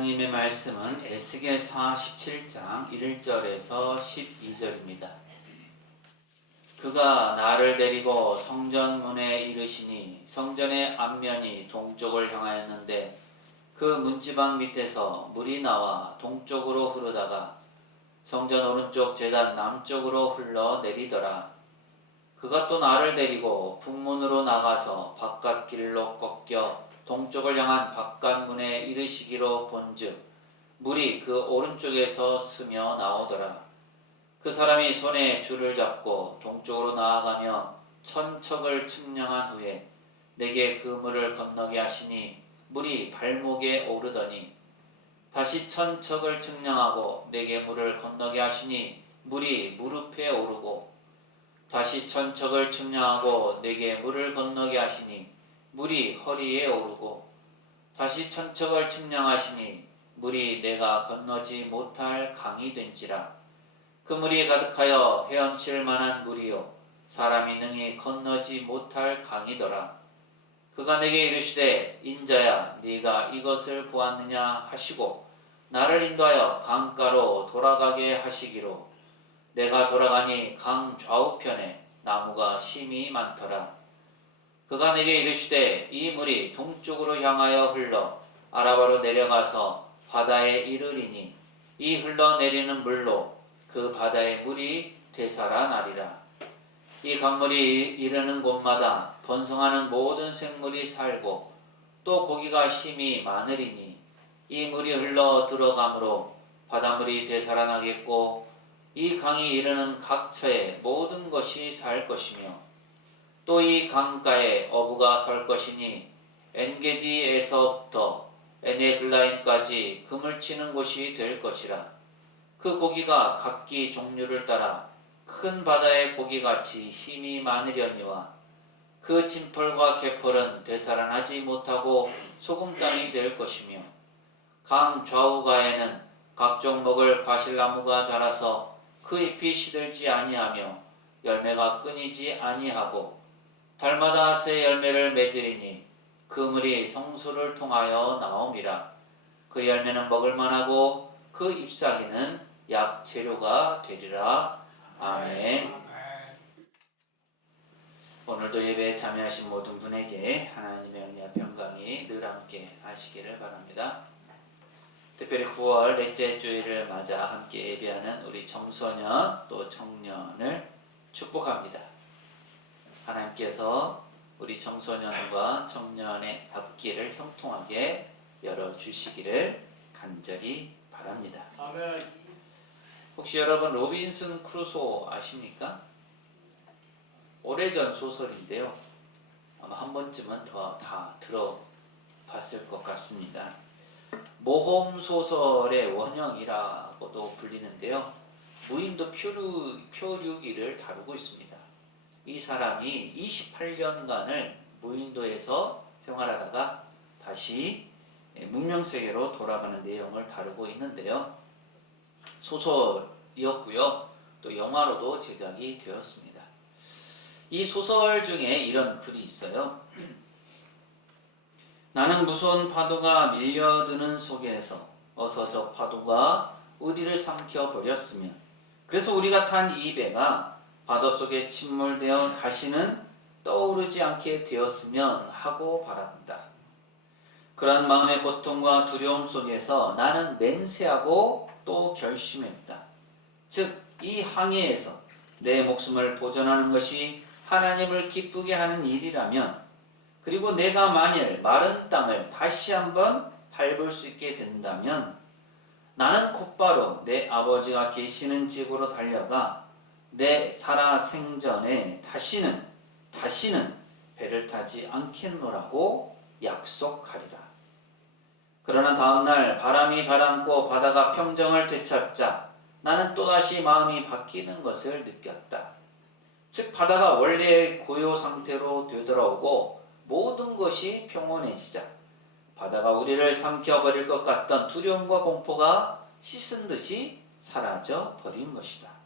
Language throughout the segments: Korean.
하나님의 말씀은 에스겔 47장 1절에서 12절입니다. 그가 나를 데리고 성전 문에 이르시니 성전의 앞면이 동쪽을 향하였는데 그 문지방 밑에서 물이 나와 동쪽으로 흐르다가 성전 오른쪽 제단 남쪽으로 흘러 내리더라. 그가 또 나를 데리고 북문으로 나가서 바깥길로 꺾여 동쪽을 향한 바깥문에 이르시기로 본즉 물이 그 오른쪽에서 스며 나오더라. 그 사람이 손에 줄을 잡고 동쪽으로 나아가며 천척을 측량한 후에 내게 그 물을 건너게 하시니 물이 발목에 오르더니 다시 천척을 측량하고 내게 물을 건너게 하시니 물이 무릎에 오르고 다시 천척을 측량하고 내게 물을 건너게 하시니 물이 허리에 오르고 다시 천척을 측량하시니 물이 내가 건너지 못할 강이 된지라. 그 물이 가득하여 헤엄칠 만한 물이요 사람이 능히 건너지 못할 강이더라. 그가 내게 이르시되 인자야 네가 이것을 보았느냐 하시고 나를 인도하여 강가로 돌아가게 하시기로 내가 돌아가니 강 좌우편에 나무가 심이 많더라. 그가 내게 이르시되 이 물이 동쪽으로 향하여 흘러 아라바로 내려가서 바다에 이르리니 이 흘러내리는 물로 그 바다의 물이 되살아나리라. 이 강물이 이르는 곳마다 번성하는 모든 생물이 살고 또 고기가 심이 많으리니 이 물이 흘러 들어가므로 바닷물이 되살아나겠고 이 강이 이르는 각처에 모든 것이 살 것이며 또 이 강가에 어부가 설 것이니 엔게디에서부터 에네글라임까지 금을 치는 곳이 될 것이라. 그 고기가 각기 종류를 따라 큰 바다의 고기같이 힘이 많으려니와 그 진펄과 개펄은 되살아나지 못하고 소금땅이 될 것이며 강 좌우가에는 각종 먹을 과실나무가 자라서 그 잎이 시들지 아니하며 열매가 끊이지 아니하고 달마다 새 열매를 맺으리니 그 물이 성소를 통하여 나옴이라. 그 열매는 먹을 만하고 그 잎사귀는 약 재료가 되리라. 아멘. 오늘도 예배에 참여하신 모든 분에게 하나님의 은혜와 평강이 늘 함께 하시기를 바랍니다. 특별히 9월 넷째 주일을 맞아 함께 예배하는 우리 청소년 또 청년을 축복합니다. 하나님께서 우리 청소년과 청년의 앞길을 형통하게 열어주시기를 간절히 바랍니다. 아멘. 혹시 여러분 로빈슨 크루소 아십니까? 오래전 소설인데요. 아마 한 번쯤은 더 다 들어봤을 것 같습니다. 모험 소설의 원형이라고도 불리는데요. 무인도 표류기를 다루고 있습니다. 이 사람이 28년간을 무인도에서 생활하다가 다시 문명세계로 돌아가는 내용을 다루고 있는데요. 소설이었고요. 또 영화로도 제작이 되었습니다. 이 소설 중에 이런 글이 있어요. 나는 무서운 파도가 밀려드는 속에서 어서 저 파도가 우리를 삼켜버렸으며 그래서 우리가 탄 이 배가 바닷속에 침몰되어 다시는 떠오르지 않게 되었으면 하고 바란다. 그러한 마음의 고통과 두려움 속에서 나는 맹세하고 또 결심했다. 즉, 이 항해에서 내 목숨을 보존하는 것이 하나님을 기쁘게 하는 일이라면, 그리고 내가 만일 마른 땅을 다시 한번 밟을 수 있게 된다면 나는 곧바로 내 아버지가 계시는 집으로 달려가 내 살아 생전에 다시는 배를 타지 않겠노라고 약속하리라. 그러나 다음날 바람이 가라앉고 바다가 평정을 되찾자 나는 또다시 마음이 바뀌는 것을 느꼈다. 즉 바다가 원래의 고요 상태로 되돌아오고 모든 것이 평온해지자 바다가 우리를 삼켜버릴 것 같던 두려움과 공포가 씻은 듯이 사라져 버린 것이다.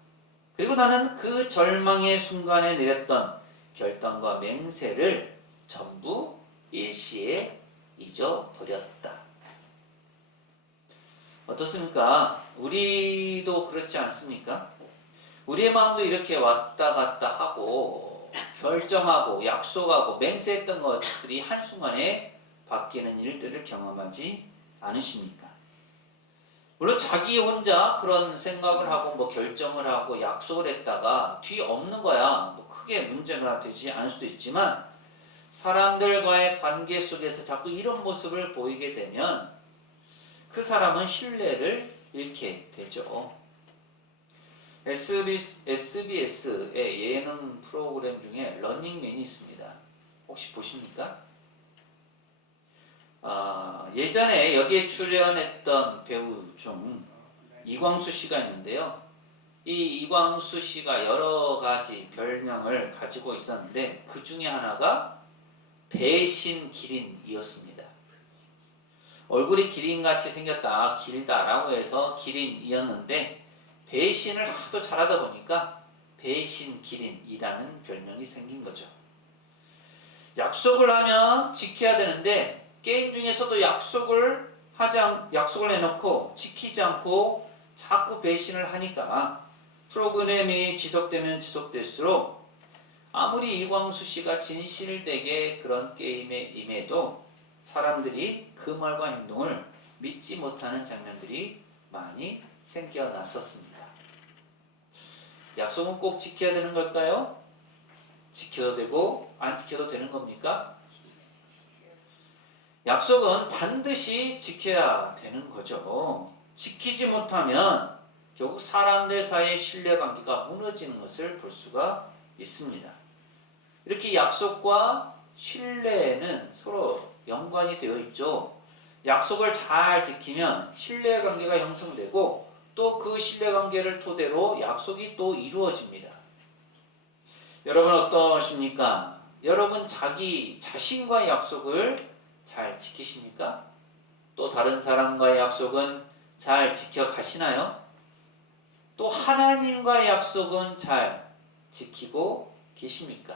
그리고 나는 그 절망의 순간에 내렸던 결단과 맹세를 전부 일시에 잊어버렸다. 어떻습니까? 우리도 그렇지 않습니까? 우리의 마음도 이렇게 왔다 갔다 하고 결정하고 약속하고 맹세했던 것들이 한순간에 바뀌는 일들을 경험하지 않으십니까? 물론 자기 혼자 그런 생각을 하고 뭐 결정을 하고 약속을 했다가 뒤 없는 거야 뭐 크게 문제가 되지 않을 수도 있지만 사람들과의 관계 속에서 자꾸 이런 모습을 보이게 되면 그 사람은 신뢰를 잃게 되죠. SBS의 예능 프로그램 중에 러닝맨이 있습니다. 혹시 보십니까? 예전에 여기에 출연했던 배우 중 이광수 씨가 있는데요. 이 이광수 씨가 여러 가지 별명을 가지고 있었는데 그 중에 하나가 배신 기린이었습니다. 얼굴이 기린같이 생겼다, 길다라고 해서 기린이었는데 배신을 하도 잘하다 보니까 배신 기린이라는 별명이 생긴 거죠. 약속을 하면 지켜야 되는데 게임 중에서도 약속을 해놓고 지키지 않고 자꾸 배신을 하니까 프로그램이 지속되면 지속될수록 아무리 이광수 씨가 진실되게 그런 게임에 임해도 사람들이 그 말과 행동을 믿지 못하는 장면들이 많이 생겨났었습니다. 약속은 꼭 지켜야 되는 걸까요? 지켜도 되고 안 지켜도 되는 겁니까? 약속은 반드시 지켜야 되는 거죠. 지키지 못하면 결국 사람들 사이의 신뢰관계가 무너지는 것을 볼 수가 있습니다. 이렇게 약속과 신뢰는 서로 연관이 되어 있죠. 약속을 잘 지키면 신뢰관계가 형성되고 또 그 신뢰관계를 토대로 약속이 또 이루어집니다. 여러분 어떠십니까? 여러분 자기 자신과의 약속을 잘 지키십니까? 또 다른 사람과의 약속은 잘 지켜가시나요? 또 하나님과의 약속은 잘 지키고 계십니까?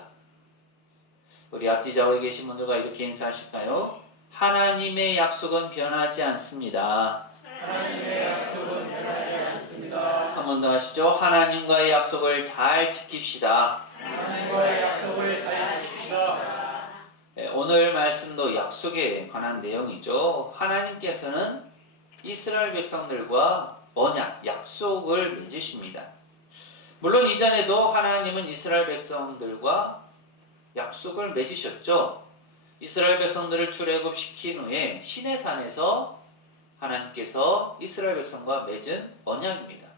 우리 앞뒤 좌우에 계신 분들과 이렇게 인사하실까요? 하나님의 약속은 변하지 않습니다. 하나님의 약속은 변하지 않습니다. 한 번 더 하시죠. 하나님과의 약속을 잘 지킵시다. 하나님과의 약속을 잘 지킵시다. 오늘 말씀도 약속에 관한 내용이죠. 하나님께서는 이스라엘 백성들과 언약, 약속을 맺으십니다. 물론 이전에도 하나님은 이스라엘 백성들과 약속을 맺으셨죠. 이스라엘 백성들을 출애굽시킨 후에 시내산에서 하나님께서 이스라엘 백성과 맺은 언약입니다.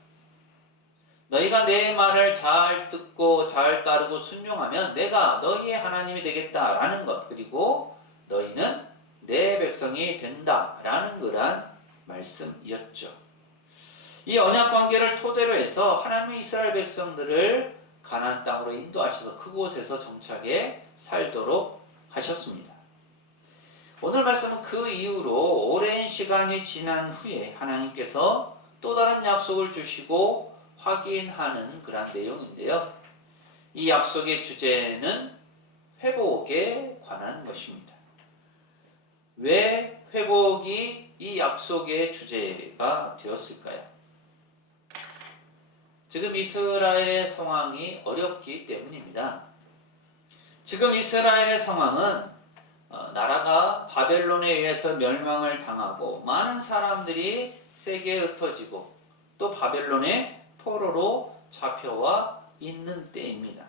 너희가 내 말을 잘 듣고 잘 따르고 순종하면 내가 너희의 하나님이 되겠다라는 것, 그리고 너희는 내 백성이 된다라는 그런 말씀이었죠. 이 언약 관계를 토대로 해서 하나님이 이스라엘 백성들을 가나안 땅으로 인도하셔서 그곳에서 정착해 살도록 하셨습니다. 오늘 말씀은 그 이후로 오랜 시간이 지난 후에 하나님께서 또 다른 약속을 주시고 확인하는 그런 내용인데요. 이 약속의 주제는 회복에 관한 것입니다. 왜 회복이 이 약속의 주제가 되었을까요? 지금 이스라엘의 상황이 어렵기 때문입니다. 지금 이스라엘의 상황은 나라가 바벨론에 의해서 멸망을 당하고 많은 사람들이 세계에 흩어지고 또 바벨론의 포로로 잡혀와 있는 때입니다.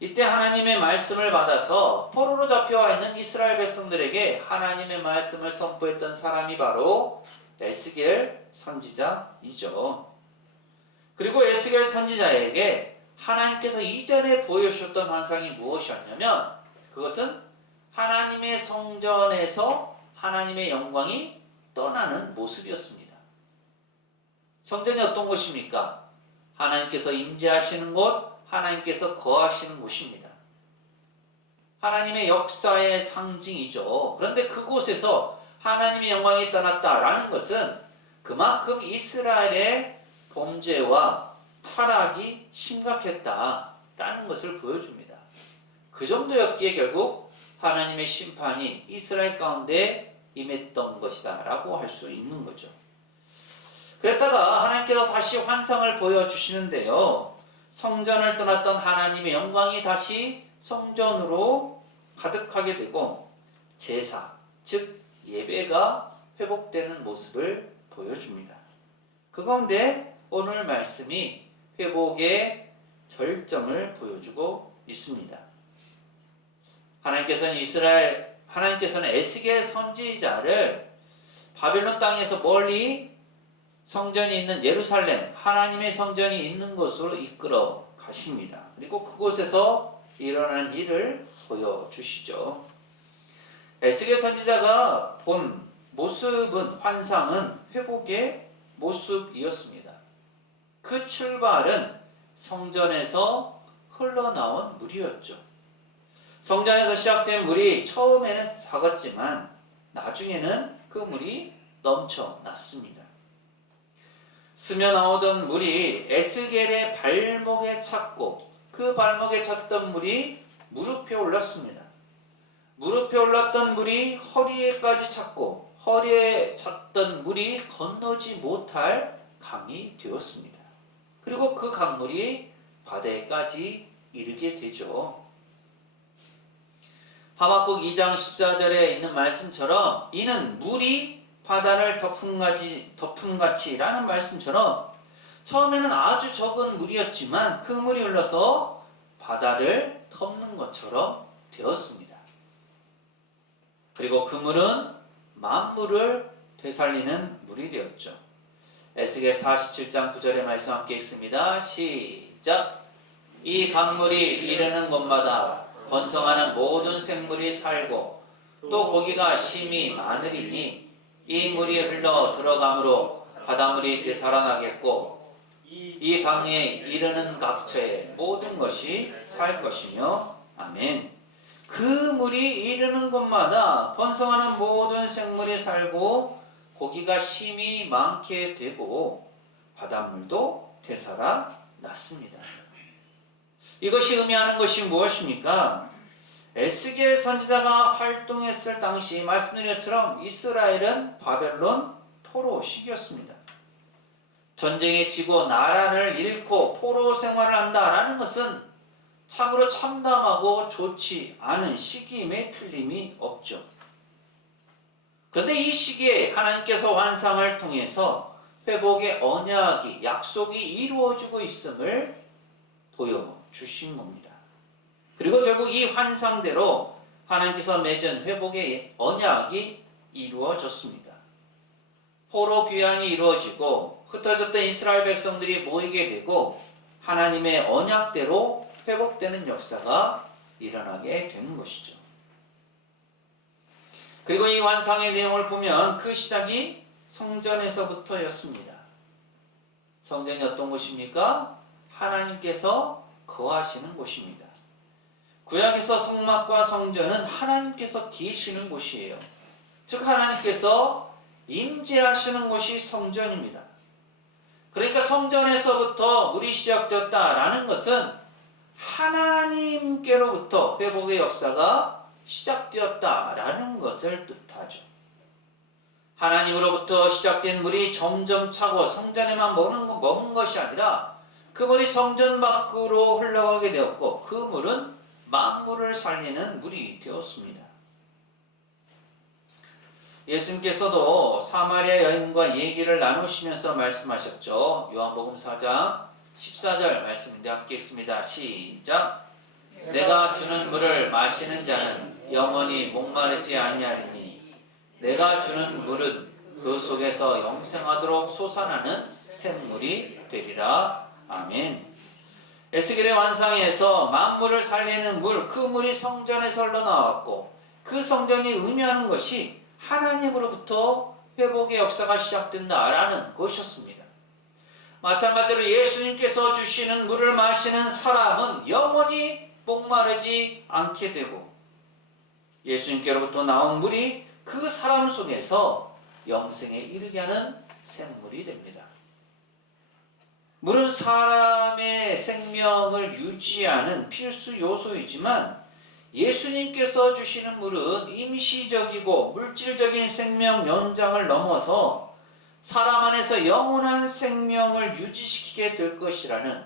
이때 하나님의 말씀을 받아서 포로로 잡혀와 있는 이스라엘 백성들에게 하나님의 말씀을 선포했던 사람이 바로 에스겔 선지자이죠. 그리고 에스겔 선지자에게 하나님께서 이전에 보여주셨던 환상이 무엇이었냐면 그것은 하나님의 성전에서 하나님의 영광이 떠나는 모습이었습니다. 성전이 어떤 곳입니까? 하나님께서 임재하시는 곳, 하나님께서 거하시는 곳입니다. 하나님의 역사의 상징이죠. 그런데 그곳에서 하나님의 영광이 떠났다라는 것은 그만큼 이스라엘의 범죄와 타락이 심각했다라는 것을 보여줍니다. 그 정도였기에 결국 하나님의 심판이 이스라엘 가운데 임했던 것이다 라고 할 수 있는 거죠. 그랬다가 하나님께서 다시 환상을 보여주시는데요. 성전을 떠났던 하나님의 영광이 다시 성전으로 가득하게 되고 제사, 즉 예배가 회복되는 모습을 보여줍니다. 그 가운데 오늘 말씀이 회복의 절정을 보여주고 있습니다. 하나님께서는 에스겔 선지자를 바벨론 땅에서 멀리 성전이 있는 예루살렘, 하나님의 성전이 있는 곳으로 이끌어 가십니다. 그리고 그곳에서 일어난 일을 보여주시죠. 에스겔 선지자가 본 모습은, 환상은 회복의 모습이었습니다. 그 출발은 성전에서 흘러나온 물이었죠. 성전에서 시작된 물이 처음에는 작았지만 나중에는 그 물이 넘쳐났습니다. 스며 나오던 물이 에스겔의 발목에 찼고 그 발목에 찼던 물이 무릎에 올랐습니다. 무릎에 올랐던 물이 허리에까지 찼고 허리에 찼던 물이 건너지 못할 강이 되었습니다. 그리고 그 강물이 바다에까지 이르게 되죠. 하박국 2장 14절에 있는 말씀처럼 이는 물이 바다를 덮음같이 라는 말씀처럼 처음에는 아주 적은 물이었지만 그 물이 흘러서 바다를 덮는 것처럼 되었습니다. 그리고 그 물은 만물을 되살리는 물이 되었죠. 에스겔 47장 9절의 말씀 함께 읽습니다. 시작! 이 강물이 이르는 곳마다 번성하는 모든 생물이 살고 또 고기가 심히 많으리니 이 물이 흘러 들어가므로 바닷물이 되살아나겠고 이 강에 이르는 각처의 모든 것이 살 것이며 아멘. 그 물이 이르는 곳마다 번성하는 모든 생물이 살고 고기가 심히 많게 되고 바닷물도 되살아났습니다. 이것이 의미하는 것이 무엇입니까? 에스겔 선지자가 활동했을 당시 말씀드린 것처럼 이스라엘은 바벨론 포로 시기였습니다. 전쟁에 지고 나라를 잃고 포로 생활을 한다라는 것은 참으로 참담하고 좋지 않은 시기임에 틀림이 없죠. 그런데 이 시기에 하나님께서 환상을 통해서 회복의 언약이, 약속이 이루어지고 있음을 보여주신 겁니다. 그리고 결국 이 환상대로 하나님께서 맺은 회복의 언약이 이루어졌습니다. 포로 귀환이 이루어지고 흩어졌던 이스라엘 백성들이 모이게 되고 하나님의 언약대로 회복되는 역사가 일어나게 되는 것이죠. 그리고 이 환상의 내용을 보면 그 시작이 성전에서부터였습니다. 성전이 어떤 곳입니까? 하나님께서 거하시는 곳입니다. 구약에서 성막과 성전은 하나님께서 계시는 곳이에요. 즉 하나님께서 임재하시는 곳이 성전입니다. 그러니까 성전에서부터 물이 시작되었다라는 것은 하나님께로부터 회복의 역사가 시작되었다라는 것을 뜻하죠. 하나님으로부터 시작된 물이 점점 차고 성전에만 머문 것이 아니라 그 물이 성전 밖으로 흘러가게 되었고 그 물은 만물을 살리는 물이 되었습니다. 예수님께서도 사마리아 여인과 얘기를 나누시면서 말씀하셨죠. 요한복음 4장 14절 말씀인데 함께 읽습니다. 시작! 내가 주는 물을 마시는 자는 영원히 목마르지 아니하리니 내가 주는 물은 그 속에서 영생하도록 솟아나는 샘물이 되리라. 아멘. 에스겔의 환상에서 만물을 살리는 물, 그 물이 성전에서 흘러나왔고 그 성전이 의미하는 것이 하나님으로부터 회복의 역사가 시작된다라는 것이었습니다. 마찬가지로 예수님께서 주시는 물을 마시는 사람은 영원히 목마르지 않게 되고 예수님께로부터 나온 물이 그 사람 속에서 영생에 이르게 하는 샘물이 됩니다. 물은 사람의 생명을 유지하는 필수 요소이지만 예수님께서 주시는 물은 임시적이고 물질적인 생명 연장을 넘어서 사람 안에서 영원한 생명을 유지시키게 될 것이라는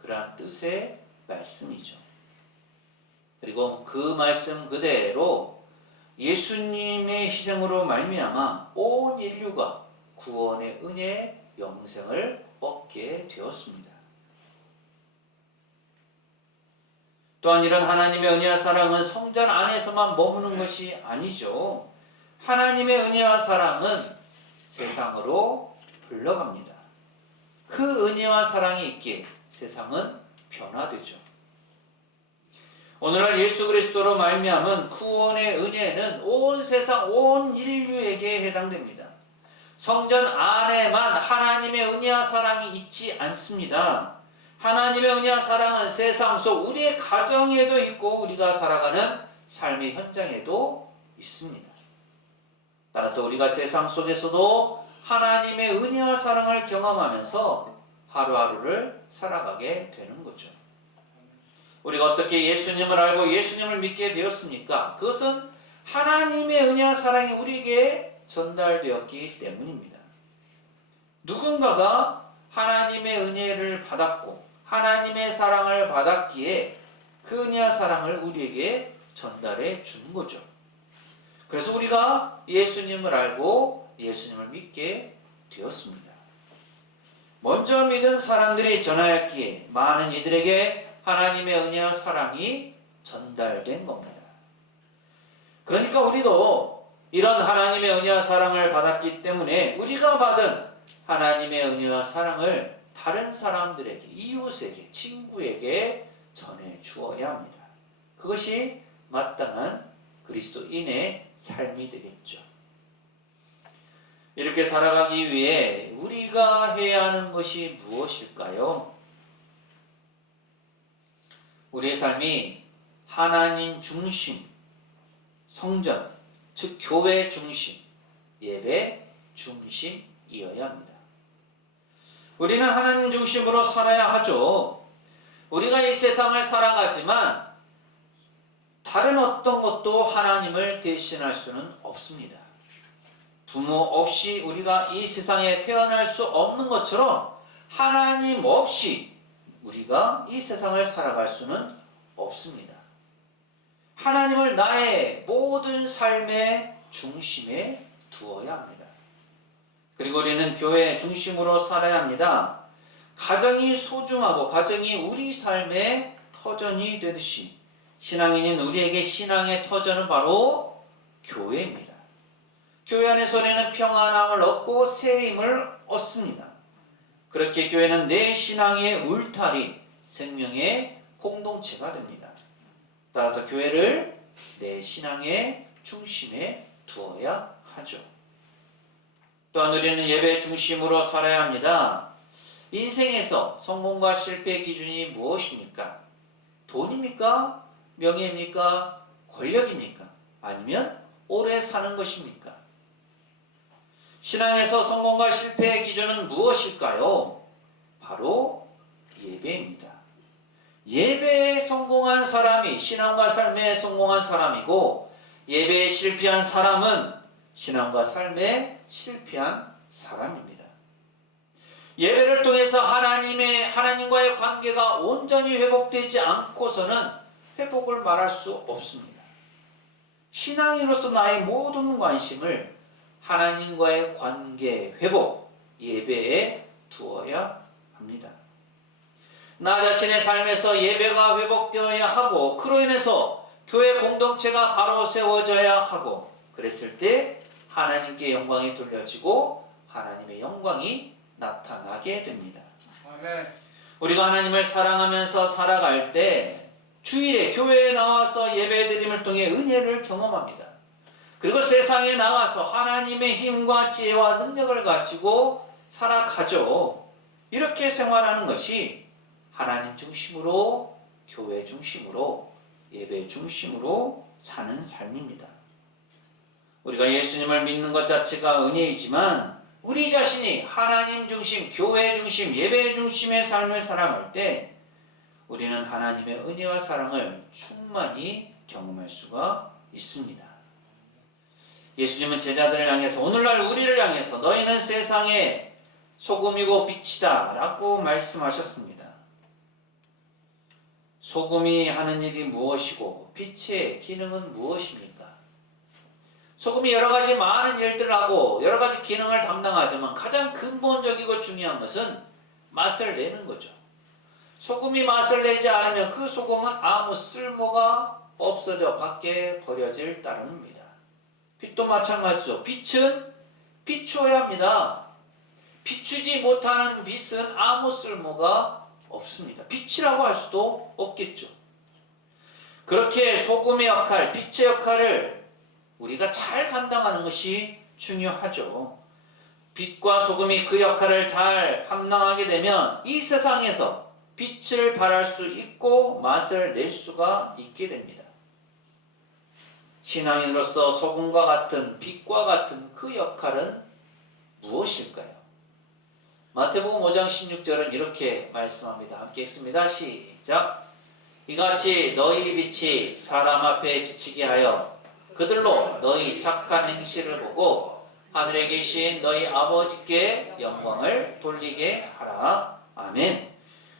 그러한 뜻의 말씀이죠. 그리고 그 말씀 그대로 예수님의 희생으로 말미암아 온 인류가 구원의 은혜의 영생을 얻게 되었습니다. 또한 이런 하나님의 은혜와 사랑은 성전 안에서만 머무는 것이 아니죠. 하나님의 은혜와 사랑은 세상으로 흘러갑니다. 그 은혜와 사랑이 있기에 세상은 변화되죠. 오늘날 예수 그리스도로 말미암은 구원의 은혜는 온 세상 온 인류에게 해당됩니다. 성전 안에만 하나님의 은혜와 사랑이 있지 않습니다. 하나님의 은혜와 사랑은 세상 속 우리의 가정에도 있고 우리가 살아가는 삶의 현장에도 있습니다. 따라서 우리가 세상 속에서도 하나님의 은혜와 사랑을 경험하면서 하루하루를 살아가게 되는 거죠. 우리가 어떻게 예수님을 알고 예수님을 믿게 되었습니까? 그것은 하나님의 은혜와 사랑이 우리에게 전달되었기 때문입니다. 누군가가 하나님의 은혜를 받았고 하나님의 사랑을 받았기에 그 은혜와 사랑을 우리에게 전달해 주는 거죠. 그래서 우리가 예수님을 알고 예수님을 믿게 되었습니다. 먼저 믿은 사람들이 전하였기에 많은 이들에게 하나님의 은혜와 사랑이 전달된 겁니다. 그러니까 우리도 이런 하나님의 은혜와 사랑을 받았기 때문에 우리가 받은 하나님의 은혜와 사랑을 다른 사람들에게, 이웃에게, 친구에게 전해 주어야 합니다. 그것이 마땅한 그리스도인의 삶이 되겠죠. 이렇게 살아가기 위해 우리가 해야 하는 것이 무엇일까요? 우리의 삶이 하나님 중심, 성전, 즉 교회 중심, 예배 중심이어야 합니다. 우리는 하나님 중심으로 살아야 하죠. 우리가 이 세상을 살아가지만 다른 어떤 것도 하나님을 대신할 수는 없습니다. 부모 없이 우리가 이 세상에 태어날 수 없는 것처럼 하나님 없이 우리가 이 세상을 살아갈 수는 없습니다. 하나님을 나의 모든 삶의 중심에 두어야 합니다. 그리고 우리는 교회 중심으로 살아야 합니다. 가정이 소중하고 가정이 우리 삶의 터전이 되듯이 신앙인인 우리에게 신앙의 터전은 바로 교회입니다. 교회 안에서 우리는 평안함을 얻고 새 힘을 얻습니다. 그렇게 교회는 내 신앙의 울타리, 생명의 공동체가 됩니다. 따라서 교회를 내 신앙의 중심에 두어야 하죠. 또한 우리는 예배 중심으로 살아야 합니다. 인생에서 성공과 실패의 기준이 무엇입니까? 돈입니까? 명예입니까? 권력입니까? 아니면 오래 사는 것입니까? 신앙에서 성공과 실패의 기준은 무엇일까요? 바로 예배입니다. 예배에 성공한 사람이 신앙과 삶에 성공한 사람이고 예배에 실패한 사람은 신앙과 삶에 실패한 사람입니다. 예배를 통해서 하나님과의 관계가 온전히 회복되지 않고서는 회복을 말할 수 없습니다. 신앙인으로서 나의 모든 관심을 하나님과의 관계 회복, 예배에 두어야 합니다. 나 자신의 삶에서 예배가 회복되어야 하고 그로 인해서 교회 공동체가 바로 세워져야 하고 그랬을 때 하나님께 영광이 돌려지고 하나님의 영광이 나타나게 됩니다. 아멘. 우리가 하나님을 사랑하면서 살아갈 때 주일에 교회에 나와서 예배드림을 통해 은혜를 경험합니다. 그리고 세상에 나가서 하나님의 힘과 지혜와 능력을 가지고 살아가죠. 이렇게 생활하는 것이 하나님 중심으로, 교회 중심으로, 예배 중심으로 사는 삶입니다. 우리가 예수님을 믿는 것 자체가 은혜이지만 우리 자신이 하나님 중심, 교회 중심, 예배 중심의 삶을 살아갈 때 우리는 하나님의 은혜와 사랑을 충만히 경험할 수가 있습니다. 예수님은 제자들을 향해서 오늘날 우리를 향해서 너희는 세상의 소금이고 빛이다 라고 말씀하셨습니다. 소금이 하는 일이 무엇이고 빛의 기능은 무엇입니까? 소금이 여러 가지 많은 일들을 하고 여러 가지 기능을 담당하지만 가장 근본적이고 중요한 것은 맛을 내는 거죠. 소금이 맛을 내지 않으면 그 소금은 아무 쓸모가 없어져 밖에 버려질 따름입니다. 빛도 마찬가지죠. 빛은 비추어야 합니다. 비추지 못하는 빛은 아무 쓸모가 없습니다. 빛이라고 할 수도 없겠죠. 그렇게 소금의 역할, 빛의 역할을 우리가 잘 감당하는 것이 중요하죠. 빛과 소금이 그 역할을 잘 감당하게 되면 이 세상에서 빛을 발할 수 있고 맛을 낼 수가 있게 됩니다. 신앙인으로서 소금과 같은 빛과 같은 그 역할은 무엇일까요? 마태복음 5장 16절은 이렇게 말씀합니다. 함께 읽습니다. 시작. 이같이 너희 빛이 사람 앞에 비치게 하여 그들로 너희 착한 행실을 보고 하늘에 계신 너희 아버지께 영광을 돌리게 하라. 아멘.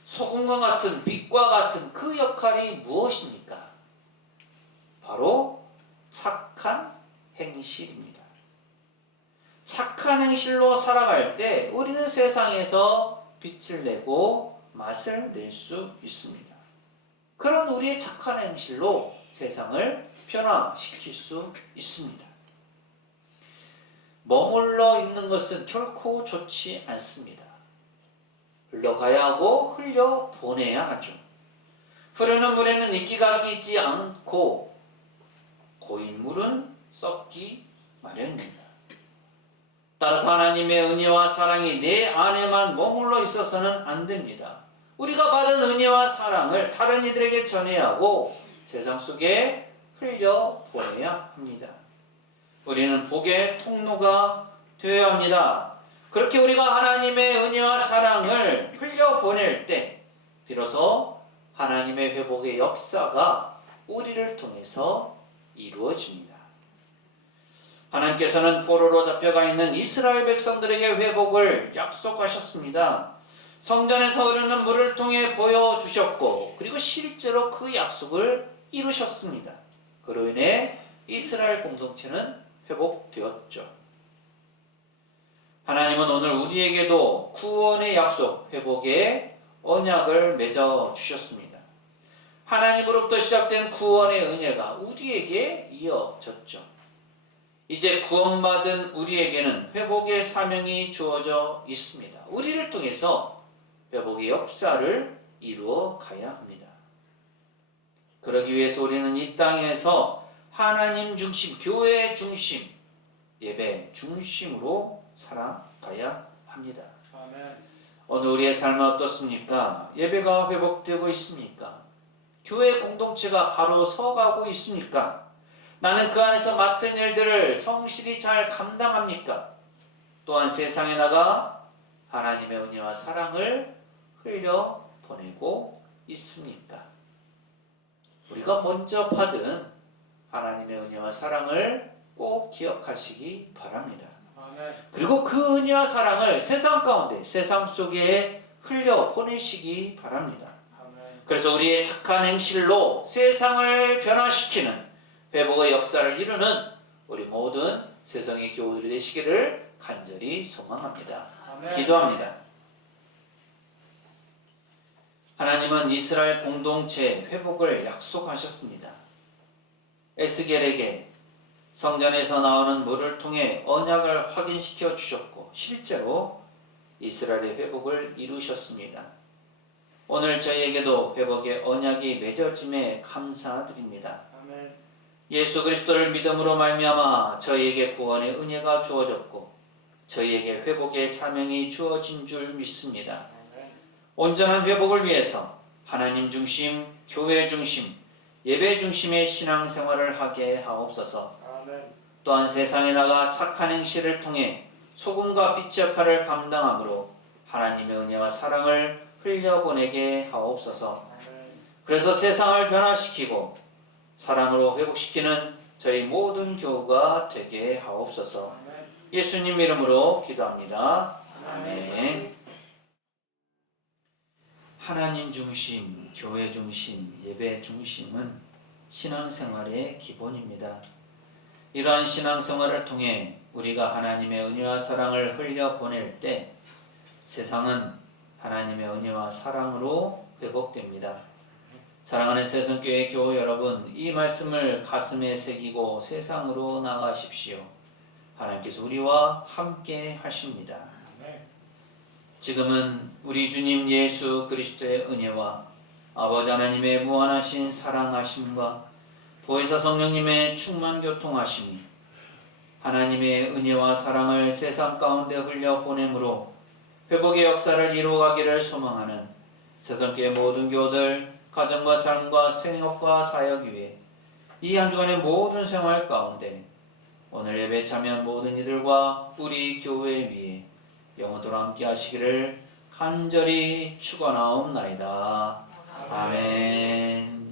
소금과 같은 빛과 같은 그 역할이 무엇입니까? 바로 착한 행실입니다. 착한 행실로 살아갈 때 우리는 세상에서 빛을 내고 맛을 낼 수 있습니다. 그런 우리의 착한 행실로 세상을 변화시킬 수 있습니다. 머물러 있는 것은 결코 좋지 않습니다. 흘러가야 하고 흘려보내야 하죠. 흐르는 물에는 이끼가 끼지 않고 고인 물은 썩기 마련입니다. 따라서 하나님의 은혜와 사랑이 내 안에만 머물러 있어서는 안 됩니다. 우리가 받은 은혜와 사랑을 다른 이들에게 전해야 하고 세상 속에 흘려보내야 합니다. 우리는 복의 통로가 되어야 합니다. 그렇게 우리가 하나님의 은혜와 사랑을 흘려보낼 때 비로소 하나님의 회복의 역사가 우리를 통해서 이루어집니다. 하나님께서는 포로로 잡혀가 있는 이스라엘 백성들에게 회복을 약속하셨습니다. 성전에서 흐르는 물을 통해 보여주셨고 그리고 실제로 그 약속을 이루셨습니다. 그로 인해 이스라엘 공동체는 회복되었죠. 하나님은 오늘 우리에게도 구원의 약속, 회복의 언약을 맺어 주셨습니다. 하나님으로부터 시작된 구원의 은혜가 우리에게 이어졌죠. 이제 구원받은 우리에게는 회복의 사명이 주어져 있습니다. 우리를 통해서 회복의 역사를 이루어 가야 합니다. 그러기 위해서 우리는 이 땅에서 하나님 중심, 교회 중심, 예배 중심으로 살아가야 합니다. 아멘. 오늘 우리의 삶은 어떻습니까? 예배가 회복되고 있습니까? 교회 공동체가 바로 서가고 있습니까? 나는 그 안에서 맡은 일들을 성실히 잘 감당합니까? 또한 세상에 나가 하나님의 은혜와 사랑을 흘려보내고 있습니까? 우리가 먼저 받은 하나님의 은혜와 사랑을 꼭 기억하시기 바랍니다. 아멘. 그리고 그 은혜와 사랑을 세상 가운데, 세상 속에 흘려보내시기 바랍니다. 아멘. 그래서 우리의 착한 행실로 세상을 변화시키는 회복의 역사를 이루는 우리 모든 세상의 교우들이 되시기를 간절히 소망합니다. 아멘. 기도합니다. 하나님은 이스라엘 공동체 회복을 약속하셨습니다. 에스겔에게 성전에서 나오는 물을 통해 언약을 확인시켜 주셨고 실제로 이스라엘의 회복을 이루셨습니다. 오늘 저희에게도 회복의 언약이 맺어짐에 감사드립니다. 아멘. 예수 그리스도를 믿음으로 말미암아 저희에게 구원의 은혜가 주어졌고 저희에게 회복의 사명이 주어진 줄 믿습니다. 아멘. 온전한 회복을 위해서 하나님 중심, 교회 중심, 예배 중심의 신앙생활을 하게 하옵소서. 아멘. 또한 세상에 나가 착한 행실을 통해 소금과 빛의 역할을 감당함으로 하나님의 은혜와 사랑을 흘려보내게 하옵소서. 아멘. 그래서 세상을 변화시키고 사랑으로 회복시키는 저희 모든 교우가 되게 하옵소서. 예수님 이름으로 기도합니다. 아멘. 하나님 중심, 교회 중심, 예배 중심은 신앙생활의 기본입니다. 이러한 신앙생활을 통해 우리가 하나님의 은혜와 사랑을 흘려보낼 때 세상은 하나님의 은혜와 사랑으로 회복됩니다. 사랑하는 새송교회 교우 여러분, 이 말씀을 가슴에 새기고 세상으로 나가십시오. 하나님께서 우리와 함께 하십니다. 지금은 우리 주님 예수 그리스도의 은혜와 아버지 하나님의 무한하신 사랑하심과 보혜사 성령님의 충만 교통하심이 하나님의 은혜와 사랑을 세상 가운데 흘려보내므로 회복의 역사를 이루어가기를 소망하는 새송교회 모든 교우들, 가정과 삶과 생업과 사역 위에 이 한 주간의 모든 생활 가운데 오늘 예배 참여한 모든 이들과 우리 교회 위에 영원토록 함께 하시기를 간절히 축원하옵나이다. 아멘.